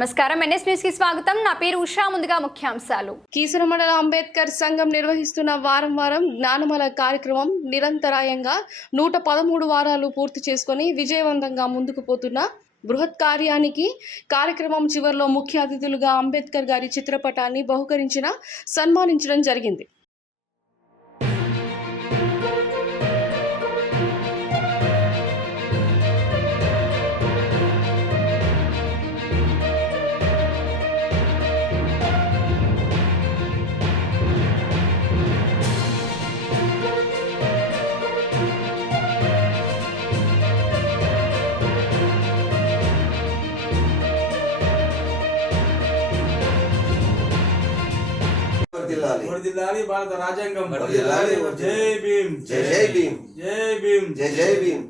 నమస్కారం. ఎన్ఎస్ న్యూస్కి స్వాగతం. నా పేరు ఉషా. ముందుగా ముఖ్యాంశాలు. కీసర మండల అంబేద్కర్ సంఘం నిర్వహిస్తున్న వారం వారం జ్ఞానమల కార్యక్రమం నిరంతరాయంగా నూట పదమూడు వారాలు పూర్తి చేసుకొని విజయవంతంగా ముందుకు పోతున్న బృహత్ కార్యానికి కార్యక్రమం చివరిలో ముఖ్య అతిథులుగా అంబేద్కర్ గారి చిత్రపటాన్ని బహుకరించిన సన్మానించడం జరిగింది. వర్ధిల్లాలి. వర్ధిల్లాలి భారత రాజ్యాంగం వర్ధిల్లాలి. జై భీమ్ జై జై భీమ్ జై భీమ్ జై జై భీమ్